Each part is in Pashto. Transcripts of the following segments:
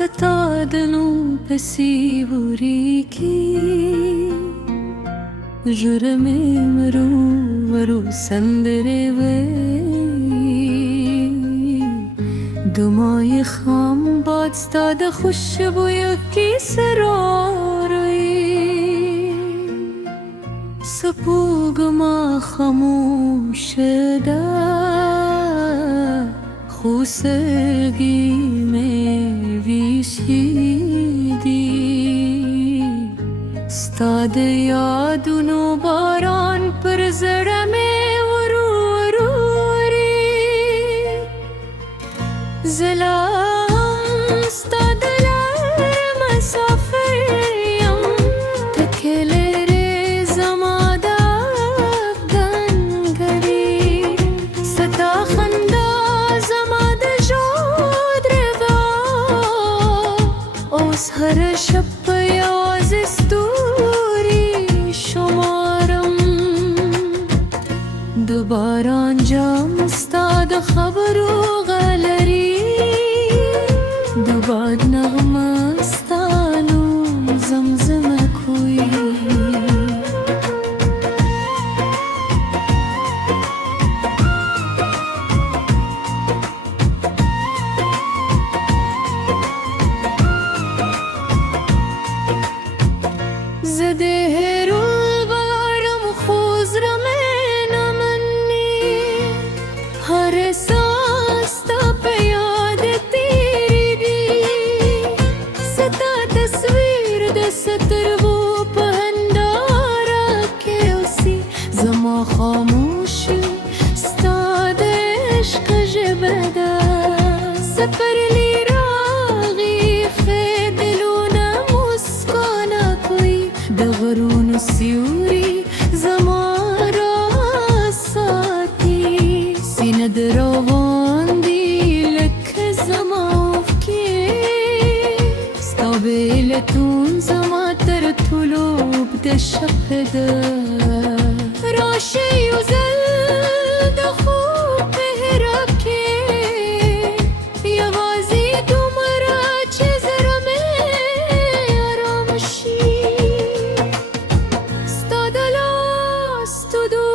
ستادنو پسیوری کی جرم مرو سندره وی دمای خام باد ستاد خوشبوی کی سراروی سپوگما خاموش ده خوسگی می ویشیدی ستاد یادونو باران پر زرمه وروری زلام ستاد لر مسافریم تکلر زمادا گنگری ستا خندا زمادا جود روا اوز هر شب یاز دوباره انجام استاد خبر و غلری دوباره نغمه استانو زمزمه کوی زده رو بارم خوز رمه हर सांस पे याद तेरी दी सदा तस्वीर दे सतर वो पहनदारा के उसी ज़मा खामोशी स्ताद इश्क जबदा सफर ली रागी दिलोना मुस्काना कोई दगरून सियूरी ज़मा ندروان دیلک زماف کی ستابیلتون زما تر طلوب ده شپده راشه یوزل ده خوب بهرکه یوازی دومره چیز رمه آرامشی ستادلاست و دو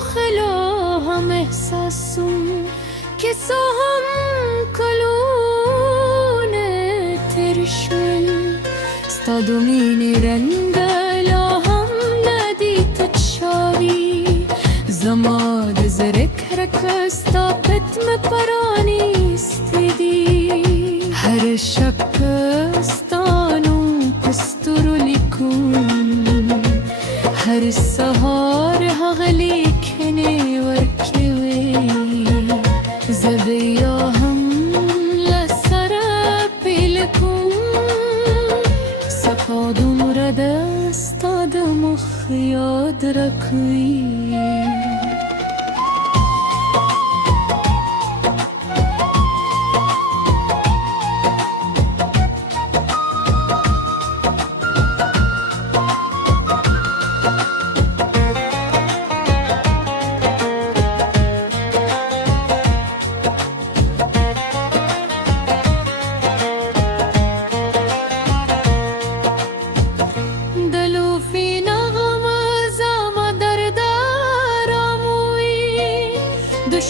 خلا هم احساسون که ساهم کلون ترشون ستادومین رنگ لاهم ندید تشاوی زماد زرکرک استاپت مپرانی استدی هر شب استانو پسترو لیکون هر سهار هغلی کنی ورکوی زبیا هم لسر پیلکون سپادون را دستاد مخ یاد رکوی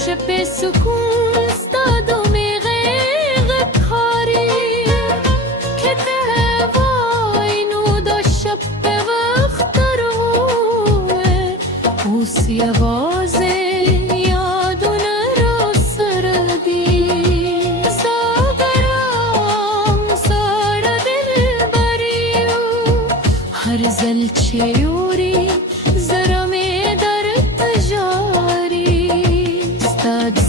شب سکون استاد و میغیغ کاری که دهوای نو دا شب به وقت روه اوس یوازه یادون را سردی زاگرام سار دل بریو هر زلچه یوری زرمه در تجاری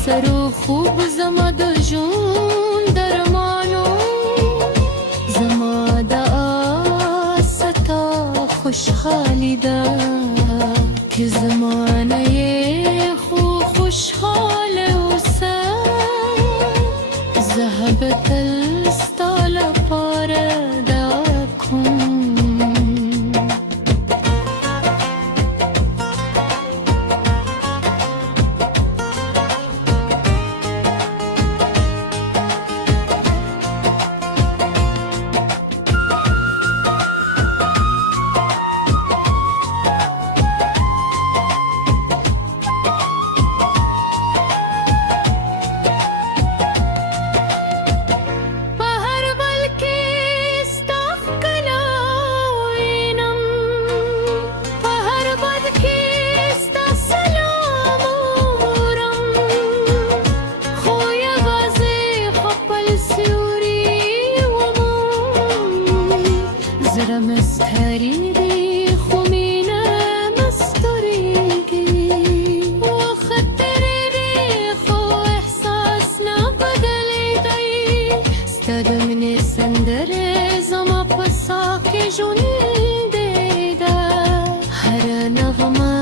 سرو خوب زما د جون درمانو زما د آستا خوشحالی ده که زمانه خو خوشحال اوسه زهبت الستال پاره دا کن غريبي خمينة مستوريكي وخطر ريخ وإحساسنا بدل إيدي استدمني سندر زما بساكي جنديدا هر نغمة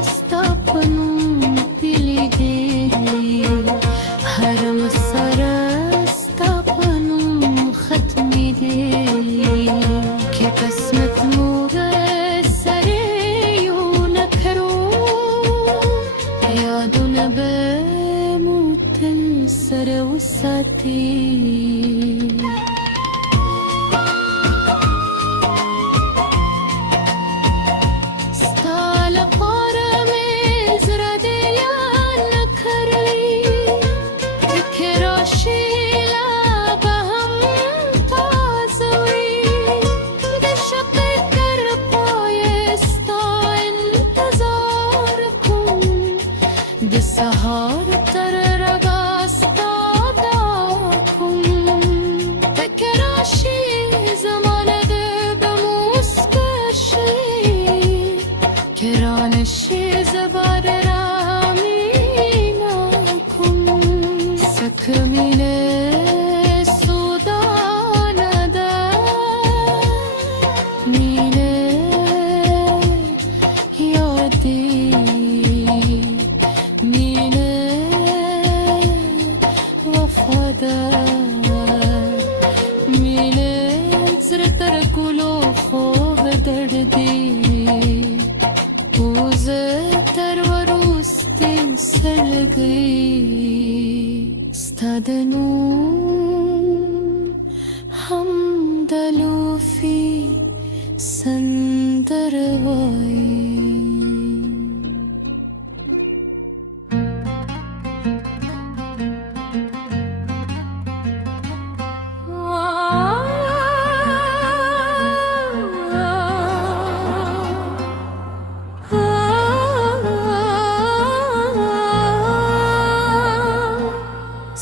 استقنم بليدي هر مسار استقنم ختمي دي كي قسمت مغسري ونكرو يادنا بموت السر والساتي بالسهر تررقا استعداكم تكراشي زمان دب مسكشي كرانشي زبار راميناكم سكميني سودان دا ميني يادي مینه زرتر کلو خوب دردی اوزه تر و روستی سرگی استادنو همدلوفی سندروی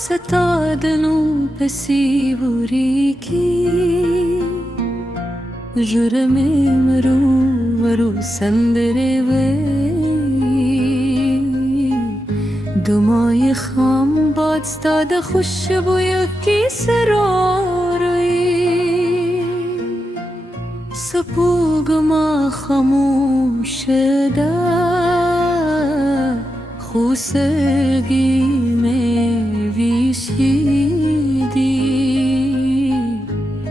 ستادنو پسی بوری کی جرم مرو سندره وی دمای خام باد ستاد خوشبوی کی سراروی سپوگما خاموش ده خوسگی ویشیدی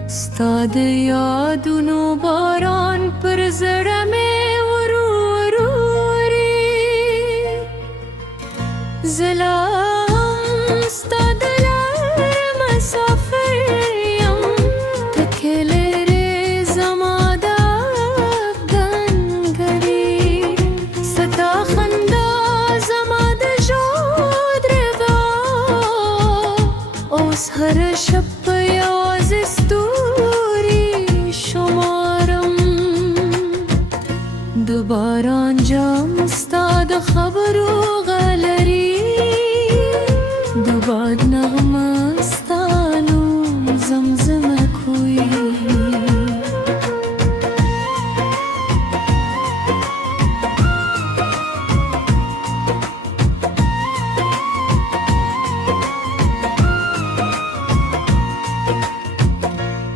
ستاد یادونو باران پر زرمه وروری زلام ستاد لر مسافریم تکلر زمادا گنگری ستا خندا زماد جاد ردا اوز هر شب یاز استوری شمارم دوباره انجام ستاد خبرو غلری دوباره نغمه ستانو زمزمه کوی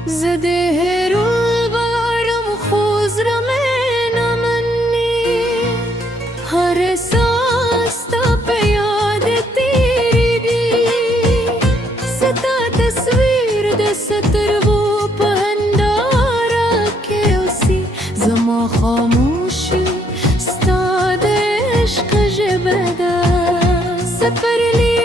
زده رول بارم خوز رمین منی هر ساس تا پیاد تیری دی ستا تصویر دستر وہ پہندارا کے اسی زما خاموشی ستاد عشق جبدا سپر لی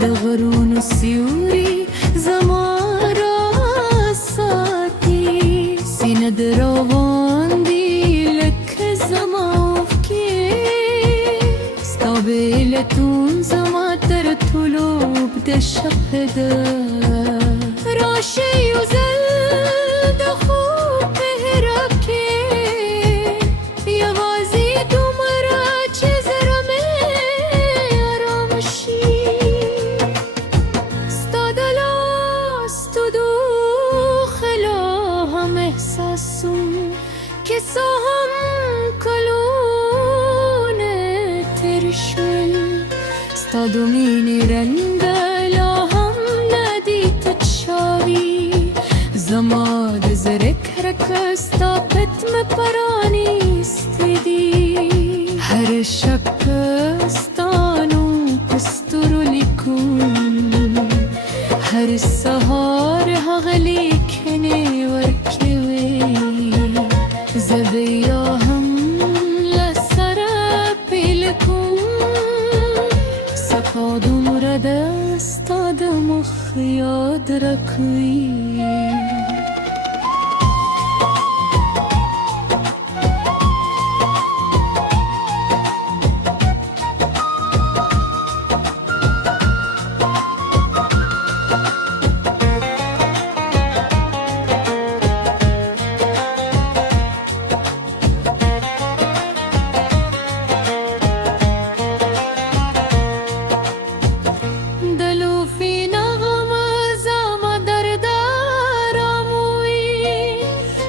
دغرون سیوری زمارا ساتی سیند روان دی لک زماف کی ستابیلتون زما تر طلوب دشق ده راشی و زل دخوب بهرکی یوازی دومرا چیز رمه آرامشی to تیر شول ستا د مینې رنګ لا هم نه دي تت شوي زما د زړه کرکه ستا پت مې پرانیستی دي هر شب ستا نوم په سترګو لیکم هر سهار هغه لیکنې ورکوي زه بیا هم له سره پیل کوم صفا دومره ده ستا د مخ یاد راکوي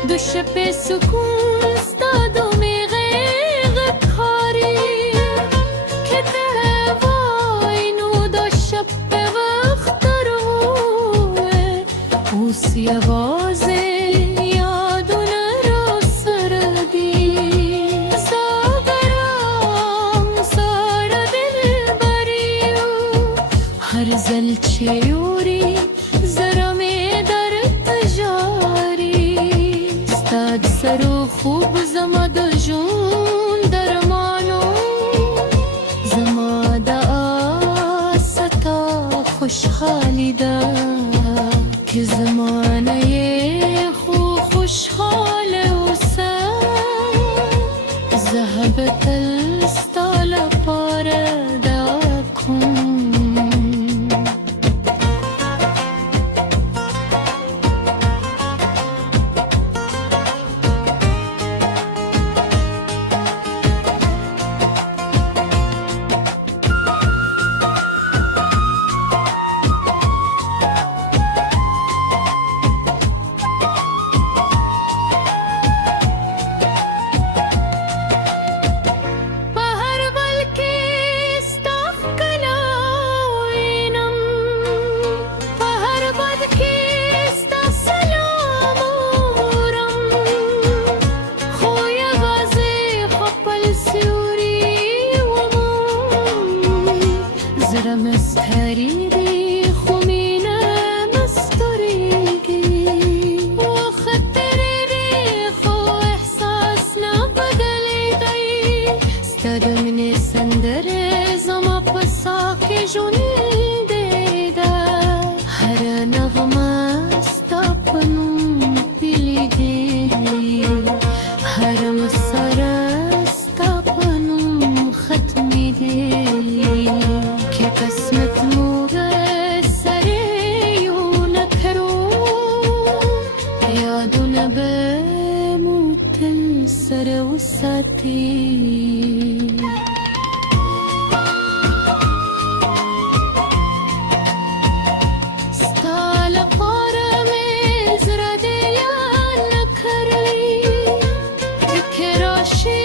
د شپې سکون ستا د میغې غږ ښکاري که ته وای نو دا شب به وخت راووې اوس یوازې یادونه راسره دي زه ګرم ساړه دلبري یو هر ځل چې اوري زړه مې درته ژاړي د سرو خوب زما د ژوند درمانو زما د آس تا خوشحالي ده که زما نه یې خو خوشحاله اوسه زه به تل ستا لپاره دعا کوم زړه مې ستړی خو مینه نه ستړېږي وخت تېرېږي خو احساس نه بدلېږي ستا د مینې سندرې زما په ساه کې ژوندۍ ده هره نغمه ستا په نوم پیلېږي هره مسره ستا په نوم ختمېږي که قسمت موږ سره یو نه کړو یادونه به مو تل سره وساتي ستا لپاره مې زړه د یاد نه کړی که راشي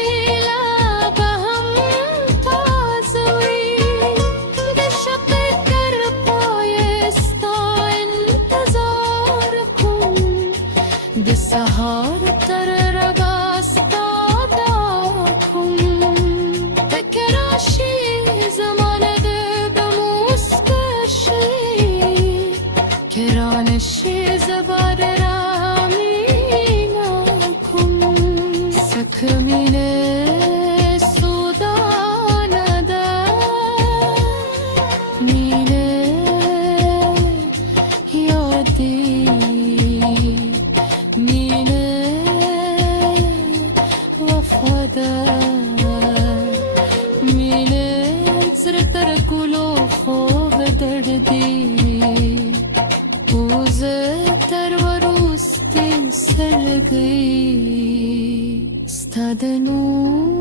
د سهار تر رګه ستا دا کوم که راشي زمانه ده به موسکا شي که رانشي زه به را مینه کوم ځکه مینې سودانه ده مینې یادې مینه زړه تر ګلو خوږ دردي وزه تر وروستي سلګۍ ستا د نور